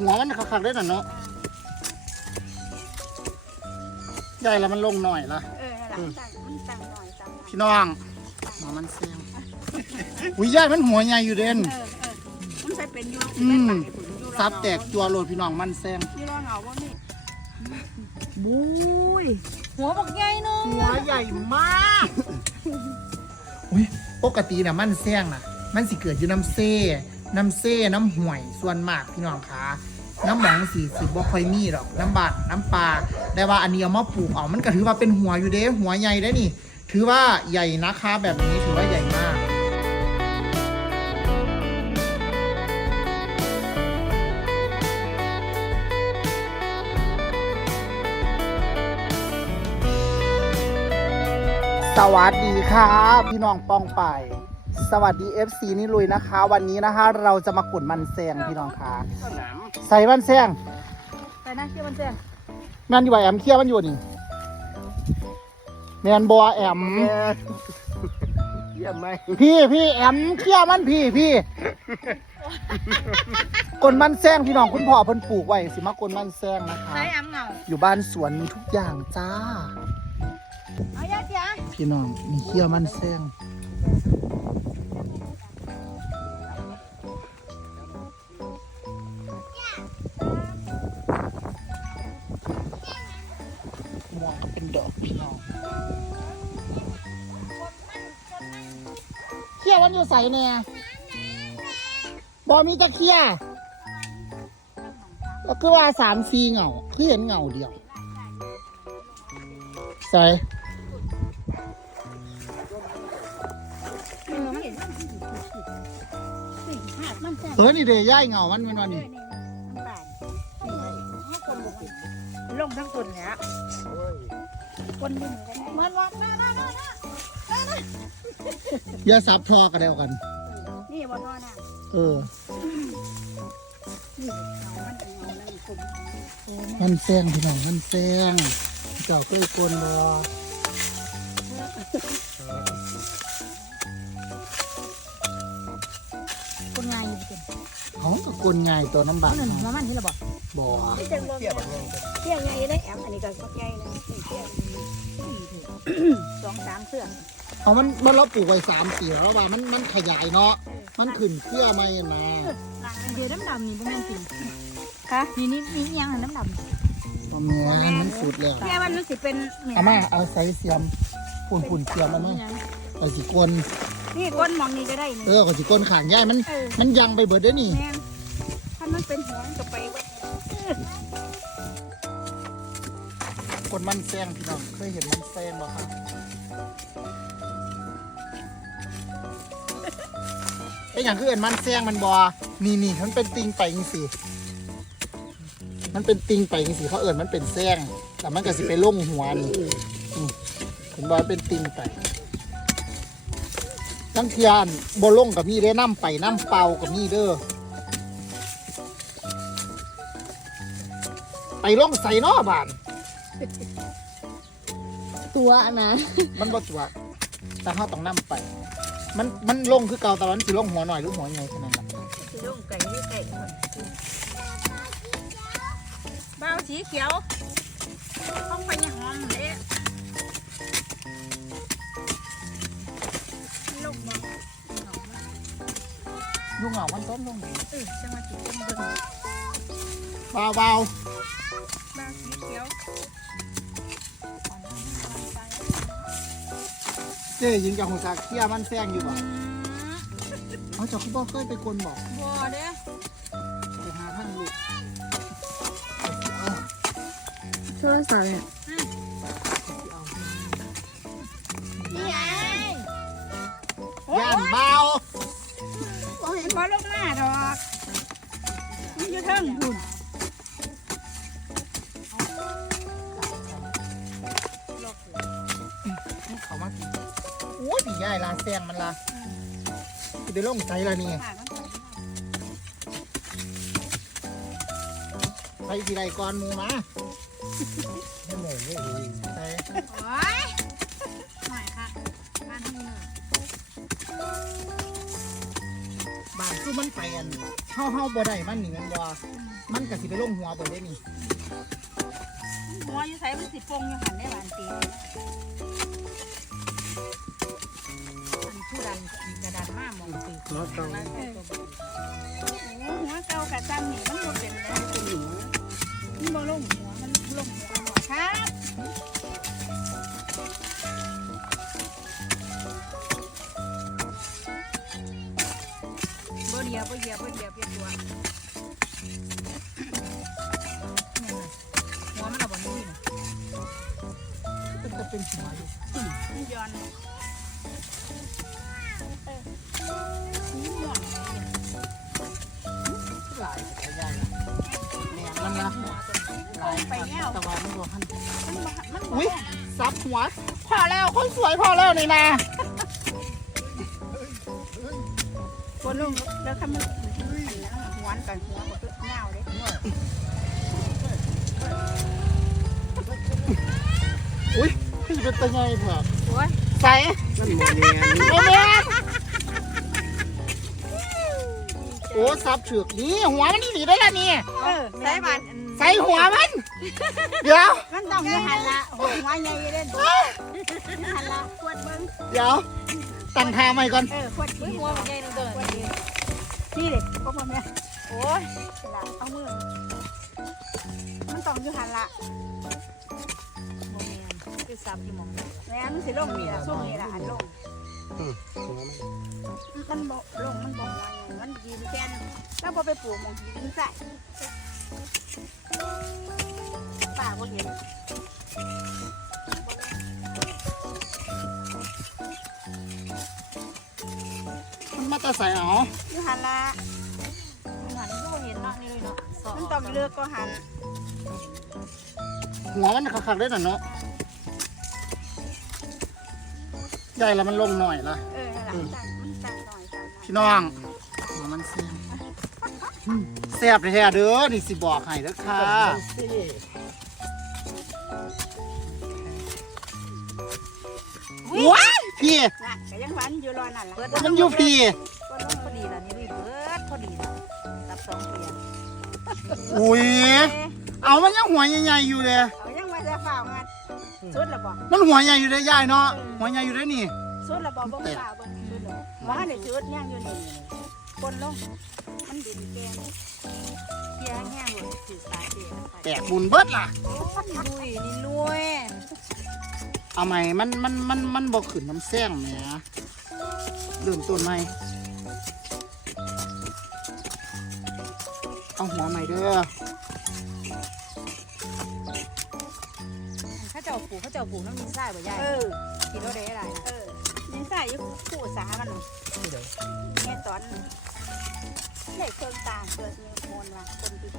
หัวมันคักๆได้น่ะเนาะใหญ่แล้วมันลงหน่อยละเออนั่นล่ะตั้งมันตั้งหน่อยตั้งหน่อยพี่น้องหัวมันแซงอุ้ยใหญ่มันหัวใหญ่อยู่เด่นเออเออมันใส่เป็นอยู่อืมเป็นปากให้ผุนอยู่ซับแตกจัวโลดพี่น้องมันแซงอยู่รอเหงาบ่นี่บุ้ยหัวบักใหญ่เนึงหัวใหญ่มากอุ้ยปกติน่ะมันแซงน่ะมันสิเกิดอยู่น้ำเซ่น้ำเซ่น้ำห่วยส่วนมากพี่น้องคะ น้ำหมองสีสิบ่ค่อยมีหรอกน้ำบาดน้ำปลาแต่ว่าอันนี้เอามาปลูกเอามันก็ถือว่าเป็นหัวอยู่เด้หัวใหญ่ได้นี่ ถือว่าใหญ่นะคะแบบนี้ถือว่าใหญ่มากสวัสดีครับ พี่น้องป้องไปาย สวัสดี FC นี่ลุยนะคะ วันนี้นะคะ เราจะมากดมันแซงพี่น้องคะใส่มันแซงแต่น่าเชื่อมันแจ้งแมนอยู่ว่าแอมเคี้ยวมันอยู่นี่แมนบัวแอมเยี่ยมไหมพี่พี่แอมเคี้ยวมันพี่พี่กดมันแซงพี่น้องคุณพ่อเพิ่นปลูกไว้สิมากดมันแซงนะคะใส่อ้ำเหงาอยู่บ้านสวนมีทุกอย่างจ้าเอาญาติจ้าพี่น้องมีเคี้ยวมันแซง อกพี่น้องเคี้ยวมันอยู่ใส่แน่บอมีตะเคียแล้วคือว่าสามสีเหงาคือเห็นเหงาเดียวใส่เออมันเห็นมันสี่ห้ามันแจ้งเออนี่เดย่ายเหงามันเป็นวันเอนี้อนี่มันตายนี่ไงให้ คนบุกมันลงทั้งคนเนี่ยคนนี่มันว่าน่าน่าน่าน่าอย่าซับทอกันเดียวกัน นี่บนนอนน่ะเออ นี่เอามันเอาแล้วนี่คนมันแซงพี่น้องมันแซงเจ้าเคยกลนบ่คนงานอยู่เป็นเขาก็กลง่ายตัวน้ำบาเขากหนึ่งหัวมันที่เราบอก บ่ไม่เต็มบ่เที่ยงไงได้แอมอันนี้ก็ก็ใหญ่นะเที่ยงสองสามเครื่องเอามันมันเราปลูกไว้สามปีแล้วว่ามันมันขยายเนาะมันขึ้นเครือไม่มาเดี๋ยวน้ำดำนี่บ่แม่นจริงค่ะนี่นี่นี่ยังน้ำดำบ่แม่นมันสุดแล้วแค่มันมันสิเป็นเอามาเอาใส่เสียมปุ่นปุ่นเสียมเอามาเอาสิกลนนี่ก้นมองนี่ก็ได้นี่เออก็สิกลนขางย่ายมันเออมันยังไปเบิดเด้อนี่แม่นถ้ามันเป็นหัวมันก็ไปไว้ กลมันแซงพี่น้องเคยเห็นมันแซงบ่ครับไอ้อย่างคือเห็นมันแซงมันบ่นี่นี่มันเป็นติงไปจังซี่มันเป็นติงไปจังสิเขาเอิญมันเป็นแซงแต่มันก็สิไปล่งหัวนี่อืมเห็นบอยเป็นติงไปทั้งเทียนบล่งกับมีเด้น้ำไปน้ำเปล่ากับมีเด้อไปล่งใส่นอบาน ตัวนะ มันบ่ตัวแต่เขาต้องน้ำไป มันมันลงคือเก่าแต่ว่ามันสิลงหัวหน่อยหรือหัวใหญ่ขนาดนั้นสีลงไก่นี่ไก่คนบ้าสีเขียวต้องไปหอมเลยลงมาลูกเหงามันต้นลงเออจังหวะจิตเป็นเบิ่งเบาเบาบ้าสีเขียว เจ๊ยิงกับหัวซากเคียมันแซงอยู่บ่เขาจะเขาบอกเคยไปคนบอกบัวเด้ไปหาท่านลูกโทรศัพท์เนี่ยนี่ไงย่านเบาโอ้ยบอลงมาดอกมันอยู่เทิงหุ่น โอ้ยพี่ยายลาแซงมันละจะไปลงใจละนี่ปากมันไปไปทีไรก่อนหมูมาไม่เหนื่อยไม่ดีไปโอ้ยหน่อยค่ะบ้านที่หนึ่งบางสู้มันไปอันเฮาเฮาบ่ได้มันนี่แมันบ่มันก็สิไปลงหัวเบิดได้นี่หัวอยู่ใส่มันสิปงอยู่หันได้หวานตีากมองตีเนาหัวเก่ากะจำนี่มันบ่เป็นแล้วมันบ่ลงหัวมันลงหัวครับบ่เดียวบ่เหยียบบ่เหยียบเพียตัวหัว คนสวยพอแล้วนี่นะคนลงแล้วคำมันหัวนกันหัวบ่คือเงาเด้อุ้ยพี่เป็นตัวใหญ่เถอะโอ้ยใส่มันโมเนียนโอ้แม่นโอ้ซับเฉือกนี่หัวมันนี่หนีได้ละนี่เออใส่บาน ใส่หัวมัน เดี๋ยว มันต้องอยู่หันละหัวใหญ่เด่นหันละขวดเบิ่งเดี๋ยว ตั้งท่าใหม่ก่อน เออขวดหัวมันใหญ่นึงเด้อนี่เด็กพ่อพ่อแม่โอ้ยละเอามือ มันต้องอยู่หันละโมเมนคือซับที่มองแม่มันสิลงนี่ล่ะช่วงนี้ล่ะอันลงหัว มันมันบ่ลงมันบ่หัวใหญ่มันยืนแค่นแล้วบ่ไปปลูกมองยืนใส่ป้าบ่เห็นมันมาตะใส่เอาอยู่หันละมันหันก็เห็นเนาะนี่เลยเนาะมันต้องเลือกก็หันหัวมันคักๆได้หน่ะเนาะ ใหญ่แล้วมันลงหน่อยละเออนั่นล่ะมันตั้งมันตั้งหน่อยตั้งหน่อยพี่น้องหัวมันเสียบอืมแซ่บแท้ๆเด้อนี่สิบอกให้เด้อค่ะสิว้ายพี่น่ะก็ยังหวานอยู่รอนั่นล่ะมันอยู่พี่ก็ลงพอดีละนี่ด้วยเบิดพอดีละซับสองเพียงอุ้ยเอามันยังหัวใหญ่ๆอยู่เลย เอายังมาจะฝ่าวงัด สุดละบ่มันหัวใหญ่อยู่ได้ยายเนาะหัวใหญ่อยู่ได้นี่สุดละบ่บ่ฝ่าวบ่สุดละบ่ให้ได้สุดยังอยู่นี่คนลงมันดินแกงเพียงแห้งหมดถือตาเจียไปแตกบุญเบิดล่ะโอ้ยลุยนี่ลุยเอาใหม่มันมันมันมันบอกขึ้นน้ำแซงแหมเริ่มต้นใหม่เอาหัวใหม่เด้อ จ้าปลูกถ้าเจ้าปลูกน้ำมีไส้บ่ยายเออ กินแล้วได้อะไรนะเออนี่ใส่อยู่ผู้สามันแม่ตอนได้เครื่องตาเกิดมีมนว่าคนที่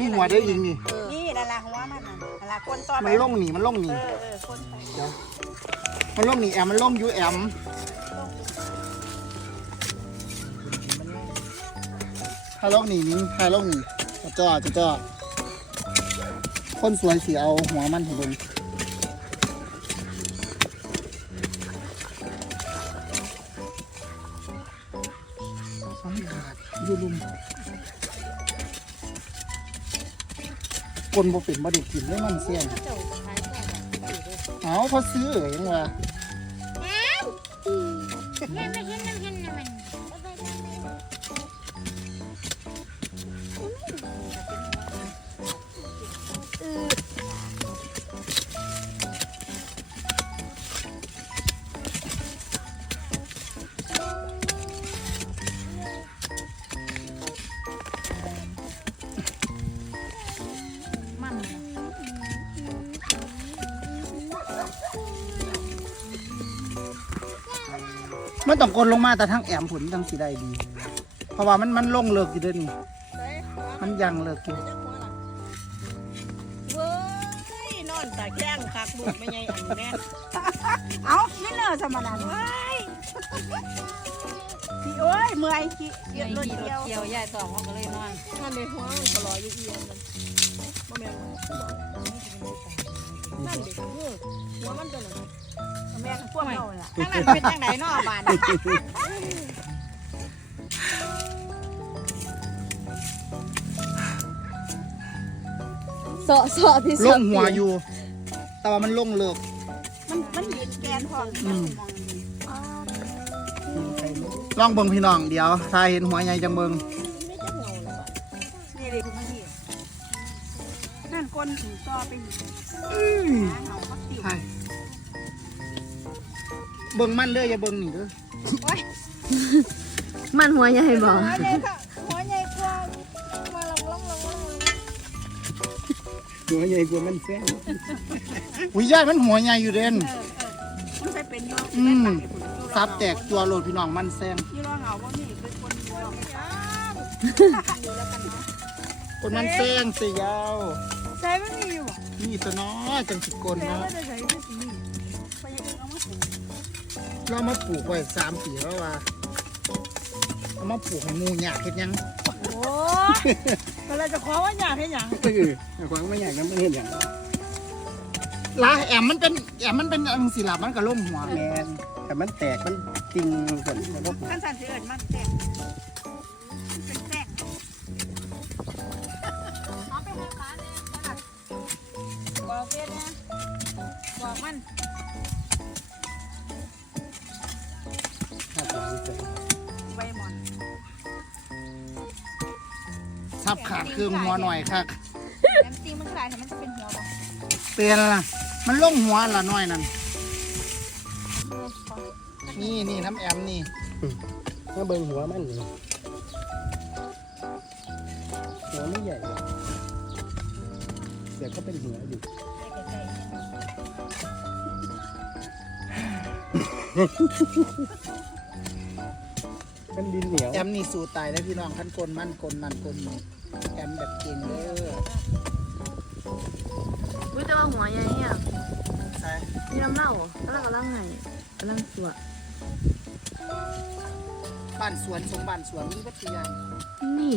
มีหัวได้อีกนี่ เออนี่ละละหัวมันน่ะละละคนต่อไปมันล่องหนีมันล่องหนีเออเออคนไป มันล่องหนีแอมมันล่องยูแอมถ้าล่องหนีนิ้งถ้าล่องหนีจะจ้อจะจ้อคนสวยสีเอาหัวมันให้เบิ่งเอาไม่ขาดอยูลุมคนบ่เป็นบ่ได้กินเลยมันเสี่ยงถ้าเจ้าขายแค่แบบนี้เลยเอาเขาซื้อยังวะ Let me in. มันต้องกดลงมาแต่ทั้งแอมผลทั้งสีได้ดี เพราะว่ามันมันลงเลิกอยู่เด้วยนี่มันยังเลิกอยู่เว้ยนอนตาแข้งคักลูกไม่ใหญ่อันแม่เอ้านี่เนอสมนันว้ายเขี้โอ้ยเมื่อยขี้เกี่เกี่ยยววรถขี่รถเกี่ยวเกี่ยวยายสองเขาก็เลยนอนนั่นในหัวมันก็ลอยอยู่เอียนมันบ่แม่น แม่พวกเราล่ะข้างนั้นเป็นจังไดเนาะบ้านเสาะเสาะที่ลเสาะงหัวอยู่ แต่ว่ามันลงเลิกมันมันยืนแกนพร้อมอืมใครรู้ลองเบิ่งพี่น้องเดี๋ยวถ้าเห็นหัวใหญ่จังเบิ่ง คนถือจอไปอยู่หาเงาพักติวใช่เบิ่งมันเด้ออย่าเบิ่งนี่เด้อมันหัวใหญ่บ่หัวใหญ่ค่ะหัวใหญ่กว่ามาลองลองลองลองหัวใหญ่กว่ามันแซงอุ้ยยายมันหัวใหญ่อยู่เด่นเออเออมันใส่เป็นยออืมซับแตกตัวโลดพี่น้องมันแซงยี่รอเงาว่านี่เป็นคนยอมจ้าดูแล้วกันนะคนมันแซงสิยาว ใช้ไม่มีอยู่บ่นี่ตัวน้อยจังสิกลแต่เนาะว่าจะใช้ไม่มีไปยังเอามาปลูกเรามาปลูกไว้สามปีแล้วว่าเอามาปลูกให้หมูหยาเฮ็ดหยังโอ้ก็เลยจะขอว่าอยากให้หยังเออแต่ความไม่อยากนั้นไม่เห็นอย่างลาแอมมันเป็นแอมมันเป็นอังสิลับมันก็ล่มหัวแมนแต่มันแตกมันติงส่วนแล้วก็ขั้นสันเสือมันแตก นนะบอกมันห้าสามเสร็จใบหมอนซับขาดเครื่องหัวหน่อยค่ะน้ำตีมันกลายแต่มันจะเป็นหัวบ่เตือนละมันล่มหัวละน้อยนั่นนี่นี่น้ำแอมนี่ถ้าเบิ่งหัวมันนี่หัวไม่ใหญ่หรอกเดี๋ยวก็เป็นหัวอยู่ มันดินเหนียว แอมนี่สู่ตายแล้วพี่น้องท่านกลมันกลมันกลนี่แอมแบบเก่งเด้ออุ้ยแต่ว่าหัวใหญ่เนี่ยใช่มีน้ำเน่าแล้วเรากำลังไงกำลังสวดบ้านสวนสมบ้านสวนนี่วัตยางนี่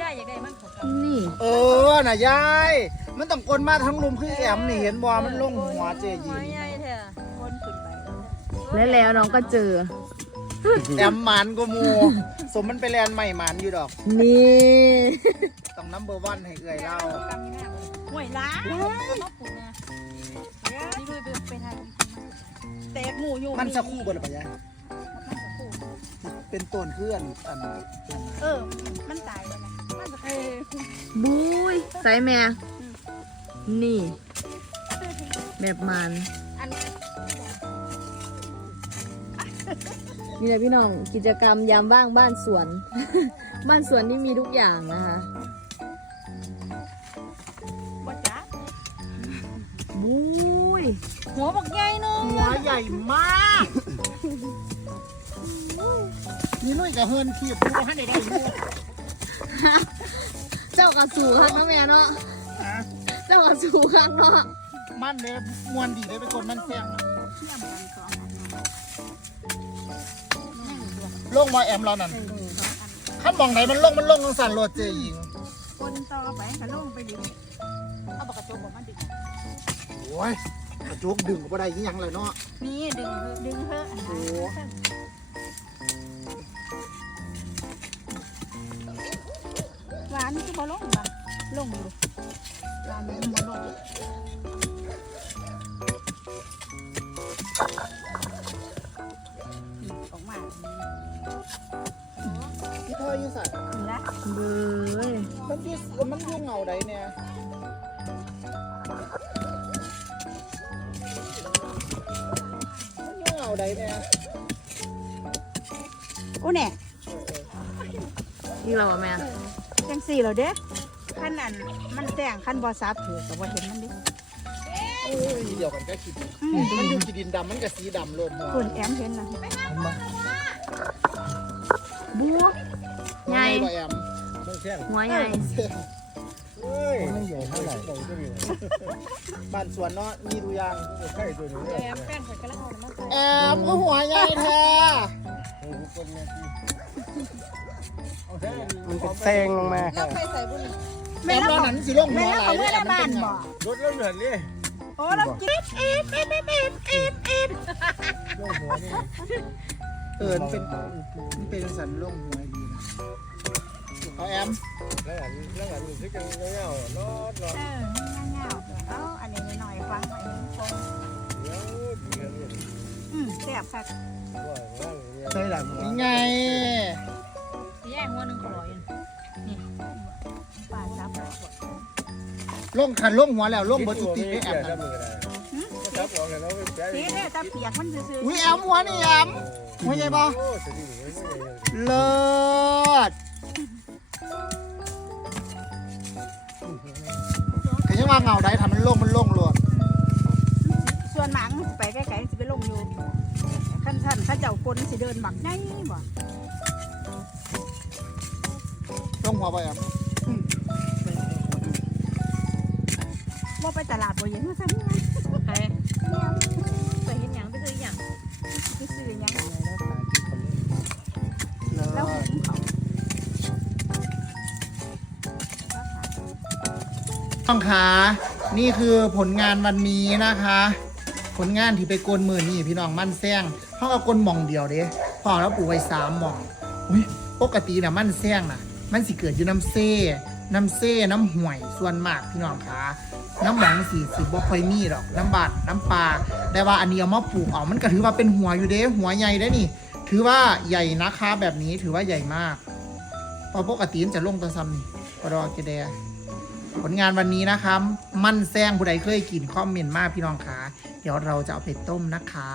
ย่าอยากได้มันของเขานี่เออน่ะยาย มันต้องกลมาทั้งลุมคือแอมนี่เห็นบ่มันลงหัวเจยิหังวใหญ่แท้คนขึ้นไป และแล้วน้องก็เจอ แอมหมันก็มู สมมันไปแลนใหม่หมันอยู่ดอก นี่ ต้องนัมเบอร์วันให้เอื่อยเล่าห่วยล้ามาปลูกนะนี่ด้วยไปไปทางแตกหมูอยู่มันสักคู่บ่ล่ะปะยายมันสักคู่เป็นต้นเพื่อนอันเออ มันตายแล้วนะมันจะเออบุยใส่แม่ นี่ แบบมัน นนี่แหละพี่น้องกิจกรรมยามว่างบ้านสวน บ้านสวนนี่มีทุกอย่างนะคะบ่จ้าบุยหัวบักใหญ่เนึงหัวใหญ่มากนี่นุ่ยกับเฮินขีบดูให้ได้ได้อยู่เจ้ากระสูข้างเนาะแม่เนาะนะเจ้ากระสูข้างเนาะมันเลยมวนดีได้เป็นคนมันแซงนะเทียมกันสอง ลงมาแอมเรานั่นขั้นมองไหนมันลงมันลงทางสันโรดเจยิงคนต่อไปก็ลงไปดิเอาปากกระจกบอกมันดึงโอ้ยกระจุกดึงก็บ่ได้อีหยังเลยเนาะนี่ดึงดึงเถอะอันโอ้นั้นหวานคือบ่ลงบ่ลงอยู่หวานมันบ่ลง อยู่สัตว์ขึ้นละเบยมันอยู่มันอยู่เงาใดเนี่ยมันอยู่เงาใดเนี่ยโอ้แน่ยนี่เราแม่จังสี่เราเด้ขั้นนั้นมันแต่งขั้นบอซับถือแต่ว่าเห็นมันดิโอ้ยเดียวกันก็คิดมันอยู่ขีดินดำมันก็สีดำลดหัวคุณแอมเห็นนะบัว ใหญ่บ่แอมต้องแซงหัวใหญ่เฮ้ยไม่ใหญ่เท่าไหร่บ้านสวนเนาะมีทุกอย่างแอมแป้งข่อยกำลังเอาน้ำมาใส่แอมก็หัวใหญ่แท้มันเป็นแซงลงมาแล้วใครใส่บุหรี่แม่ตอนนั้นสิลงหัวไหลเลยอะมันเป็นหยังรถแล้วเหมือนนี่โอ้เรากินเออมันเป็นมันเป็นสันลงหัวดีนะ เอาแอมแล้วอันแล้วอันนี้ที่กันเงี้ยวรถรถเออเงาๆเอาอันนี้หน่อยๆฟังไว้ฟงเดี๋ยวเดี๋ยวนี่อืมแซ่บคักว่าว่าเนี่ยใช่หลังนี่ไงแย่หัวหนึงขอร้อยปลาซับเลยลงขันลงหัวแล้วลงบนจุติไอแอมจันั่บนมือได้จับออกแล้วไปแปะสีเนี่ยตาเปียกมันซื่ออุ้ยแอมหัวนี่แอมหัวใหญ่ปะโอ้สติไม่ใช่เลิศ แต่ยังว่าเงาได้ทำมันโล่งมันโล่งเลยๆส่วนหมังไปไกลๆสิไปลงอยู่ขั้นสั้นข้าเจ้าคนสิเดินบักไงบ่ลงหัวไปแอมว่าไปตลาดบ่เห็นว่าซั่นนี่ใต้องคะนี่คือผลงานวันนี้นะคะ ผลงานที่ไปกลมือนี่พี่น้องมั่นแซงเขาเอากลหม่องเดียวเด้พอแล้วปลูกไว้สามหม่องอุ้ยปกติน่ะมั่นแซงนะมันสิเกิดอยู่น้ำเซ่น้ำเซ่น้ำห่วยส่วนมากพี่น้องคะน้ำหมองสีสิบ่ค่อยมีหรอกน้ำบาดน้ำปลาแต่ว่าอันนี้เอามาปลูกเอามันก็ถือว่าเป็นหัวอยู่เด้หัวใหญ่ได้นี่ ถือว่าใหญ่นะคะแบบนี้ถือว่าใหญ่มากเพอปกติมันจะลงตัวซ้ำนี่ปรอเกเด ผลงานวันนี้นะคะมันแซงผู้ใดเคยกินคอมเมนต์มากพี่น้องคะเดี๋ยวเราจะเอาไปต้มนะคะ